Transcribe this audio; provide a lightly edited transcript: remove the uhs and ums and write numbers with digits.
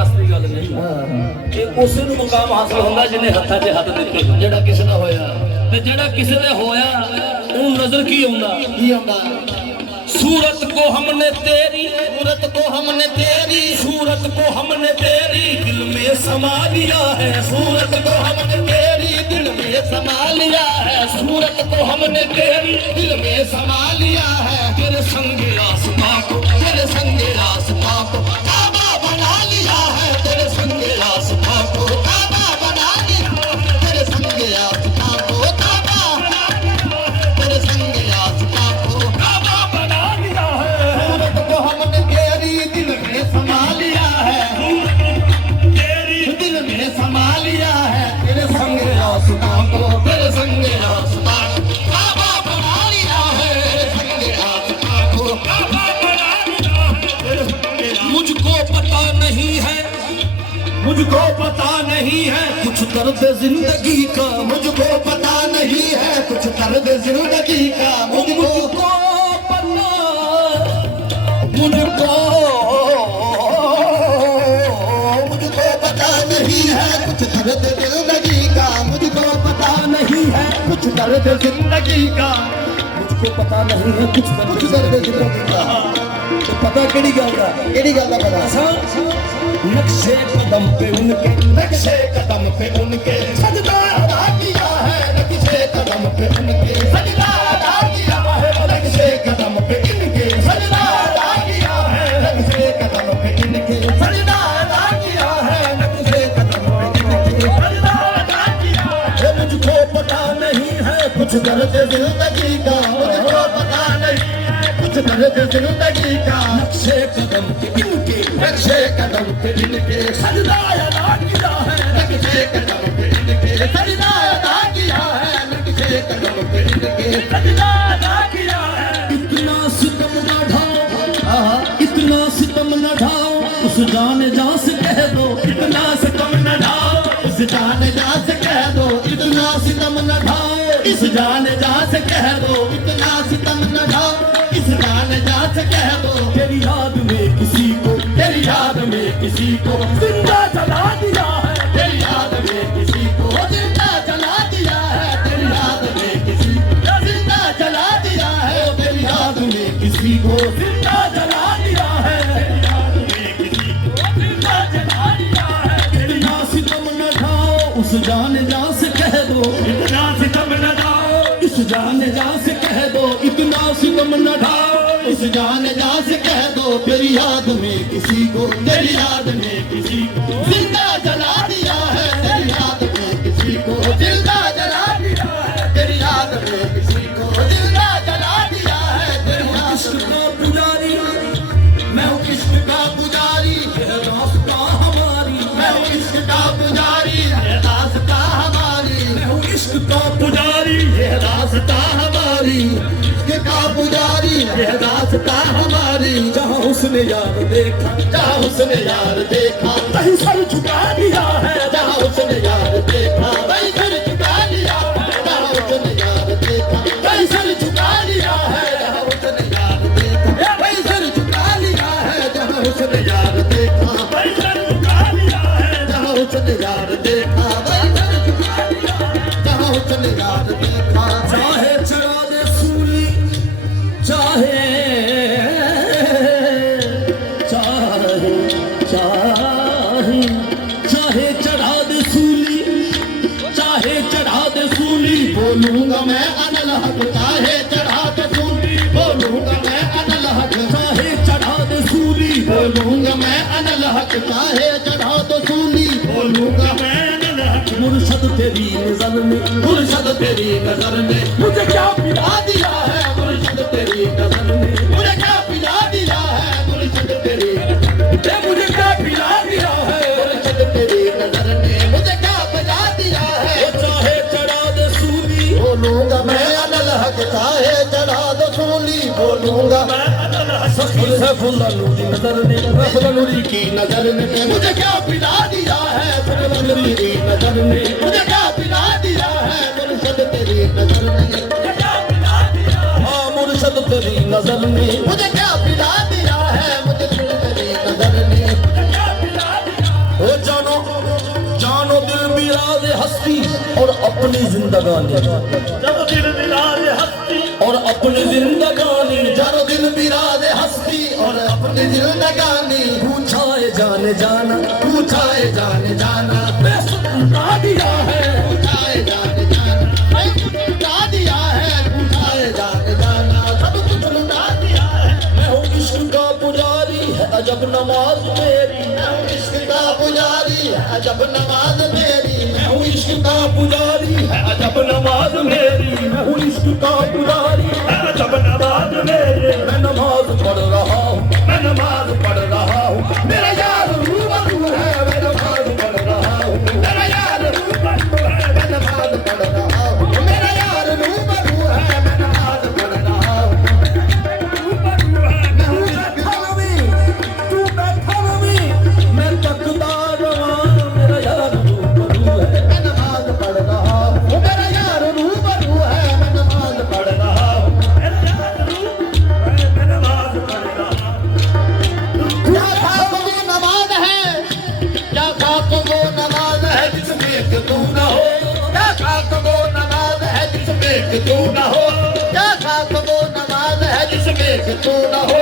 बस की गल नहीं। ये उस नूं मुकाम हासिल होंदा जिन्हें हत्थां 'च हत्थ दित्ते, जेड़ा किसे दा होया ते जेड़ा किसे दे होया ओनू नजर की आउंदा की आंदा। सूरत को हमने तेरी, सूरत को हमने तेरी, सूरत को हमने तेरी दिल में समा लिया है, सूरत को हमने तेरी दिल में समा लिया है, सूरत को हमने तेरी दिल में समा लिया है। तेरे संगे आसमां को, तेरे संगे रास्ता को काबा बना लिया है, तेरे संगे रास्ता को काबा बना लिया है, तेरे संगे रास्ता को काबा, तेरे संगे रास्ता को काबा बना लिया है, सूरत को हमने तेरी दिल में समा लिया है, तेरी दिल में समा लिया है, तेरे संगे रास्ता को, तेरे संगे रास्ता को काबा बना लिया है, तेरे संगे रास्ता को काबा बना लिया है। मुझको पता नहीं है, मुझको पता नहीं है कुछ दर्द जिंदगी का, मुझको पता नहीं है कुछ दर्द जिंदगी का, मुझको पता, मुझको पता नहीं है कुछ दर्द जिंदगी का, मुझको पता नहीं है कुछ दर्द जिंदगी का, मुझको पता नहीं है कुछ कुछ दर्द जिंदगी का। तो पता केड़ी गल दा, केड़ी गल दा पता? नक्शे कदम पे उनके, नक्शे कदम पे उनके सजदा अदा किया है, नक्शे कदम पे उनके सजदा अदा किया है, नक्शे कदम पे इनके सजदा अदा किया है, नक्शे कदम पे इनके सजदा अदा किया है, नक्शे कदम पे इनके सजदा अदा किया है। मुझको पता नहीं है कुछ दर्द जिंदगी का, मुझको पता नहीं है कुछ दर्द जिंदगी का, नक्शे कदम पे इनके नक्शे कदम पे इनके सजदा अदा किया है, नक्शे कदम पे इनके सजदा अदा किया है, नक्शे कदम पे इनके सजदा अदा किया है। इतना सितम न ढाओ, इतना सितम न ढाओ, उस जान जा से कह दो, इतना सितम न ढाओ, इस जान जा से कह दो, इतना सितम न ढाओ, इस जान जा से कह दो, इतना सितम न ढाओ, इस जान जा से कह दो। तेरी याद में किसी को, तेरी याद में किसी को जिंदा जला दिया है, तेरी याद में किसी को जिंदा जला दिया है, तेरी याद में किसी को जिंदा जला दिया है, तेरी याद में किसी को जिंदा जला दिया है, तेरी याद में किसी को जिंदा जला दिया है। इतना सितम न ढाओ, उस जान जा से कह दो, इतना सितम न ढाओ, इस जान जा से कह दो, इतना सितम न ढाओ, इस जान जा से कह दो, तेरी याद में किसी को, तेरी याद में किसी को जिंदा जला दिया है, तेरी याद में किसी को जिंदा जला दिया है, तेरी याद में किसी को जिंदा जला दिया है, तेरी याद इश्क का पुजारी, मैं हूँ इश्क का पुजारी, यह रास्ता हमारी, मैं हूँ इश्क का पुजारी, ये रास्ता हमारी, मैं हूँ इश्क का पुजारी, ये रास्ता हमारी, इश्क का पुजारी, ये रास्ता हमारी। जहाँ उसने यार देखा, जहाँ उसने यार देखा, कहीं सर झुका दिया है, जहाँ उसने यार देखा, वही सर झुका लिया है, जहाँ उसने यार देखा, वही सर झुका लिया है, जहाँ उसने यार देखा, वही सर झुका लिया है, जहाँ उसने यार देखा, वही सर झुका दिया है, जहाँ उसने यार देखा, वही सर झुका लिया है, जहाँ उसने यार देखा। चाहे चढ़ा दे सूली, चाहे चाहे चाहे चाहे चढ़ा दे सूली, चाहे चढ़ा दे सूली, बोलूंगा मैं अनलहक, चाहे चढ़ा दे सूली, बोलूंगा मैं अनलहक, चाहे चढ़ा दे सूली, बोलूंगा मैं अनलहक, चाहे चढ़ा दो सूली, बोलूंगा मैं अनलहक। मुर्शद तेरी नजर में, मुर्शद तेरी नजर में मुझे क्या पिला दिया है, मुर्शद तेरी नजर में मुझे क्या पिला दिया है, मुर्शद तेरी मुझे क्या पिला दिया है, मुर्शद तेरी नजर ने मुझे क्या पिला दिया है। चाहे चढ़ा दे सूली, बोलूंगा मैं अनलहक, चाहे चढ़ा दो सूली, बोलूंगा मैं सैफुल्लाह नूरी नजर ने, रफल नूरी की नजर ने मुझे क्या पिला दिया है, रफल नूरी की नजर ने मुझे क्या पिला दिया है, मुर्शद तेरी नजर ने मुझे क्या पिला दिया है, हाँ मुर्शद तेरी नजर ने मुझे क्या पिला दिया है, मुझे तेरी नजर ने मुझे क्या पिला दिया बिराज हस्ती और अपनी जिंदगानी, जब दिल बिराज हस्ती और अपनी जिंदगानी, जब दिल बिराज हस्ती और अपनी जिंदगानी, पूछा है जाने जाना, पूछा है जाने जाना, मैं सुना दिया है, पूछा है जाने जाना, मैं लुटा दिया है, पूछा है जाने जाना, सब कुछ लुटा दिया है। मैं हूँ इश्क का पुजारी है अजब नमाज मेरी, मैं हूँ इश्क का पुजारी है अजब नमाज मेरी, मैं हूँ इश्क का पुजारी है अजब नमाज मेरी, मैं हूँ इश्क का पुजारी है अजब नमाज मेरी। मैं नमाज पढ़ रहा हूँ, मैं नमाज पढ़ रहा हूँ, मेरा यार रूबरू है, मैं नमाज पढ़ रहा हूँ, मेरा यार रूबरू है, मैं नमाज पढ़ रहा हूँ, मेरा यार रूबरू है, मैं नमाज पढ़ रहा हूँ। मैं हूँ बैठा नवी, तू बैठा नवी, मैं तकदा रवा, मेरा यार रूबरू है, मैं नमाज पढ़ रहा हूँ, मेरा यार रूबरू है, मैं नमाज पढ़ रहा हूँ। मैं नमाज पढ़ रहा हूँ। क्या खाक वो नमाज है, क्या खाक वो नमाज है जिसमें कि तू न हो, क्या खाक वो नमाज है जिसमें कि तू न हो, क्या खाक वो नमाज है जिसमें कि तू न हो।